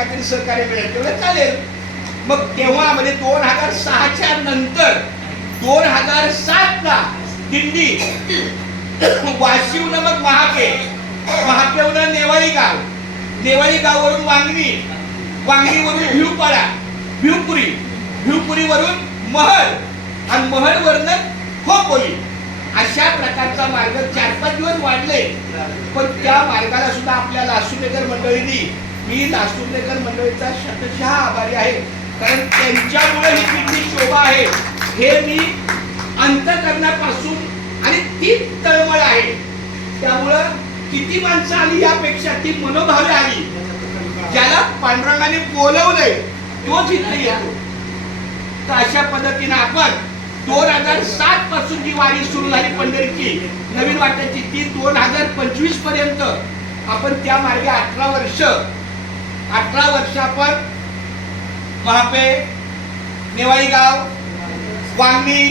काहीतरी सहकार्य मिळेल तेवढं चालेल. मग तेव्हा म्हणजे 2006च्या नंतर 2007 ला दिंडी वाशिवनं मग महापेवनं नेवाळी गाववरून वांगणीवरून भिवपाडा, भिवपुरीवरून महड आणि महडवरनं खोपोली अशा प्रकारचा मार्ग 4-5 दिवस वाढले. पण त्या मार्गाला सुद्धा आपल्या लासुर्डेकर मंडळींनी, मी लासुर्डेकर मंडळीचा शतशः आभारी आहे, कारण त्यांच्यामुळे ही दिंडी शोभा आहे हे मी अंतःकरणापासून आणि ती तळमळ आहे. त्यामुळं किती माणसं आली यापेक्षा ती मनोभावे आली. ज्याला पांडुरंगाने बोलवलंय तोच इथे येतो. तर अशा पद्धतीने आपण 2007 पासून जी वारी सुरू झाली पंढरीची नवीन वाट्याची ती 2025 पर्यंत आपण त्या मार्गे 18 वर्ष आपण महापे, नेवाळी गाव, वांगणी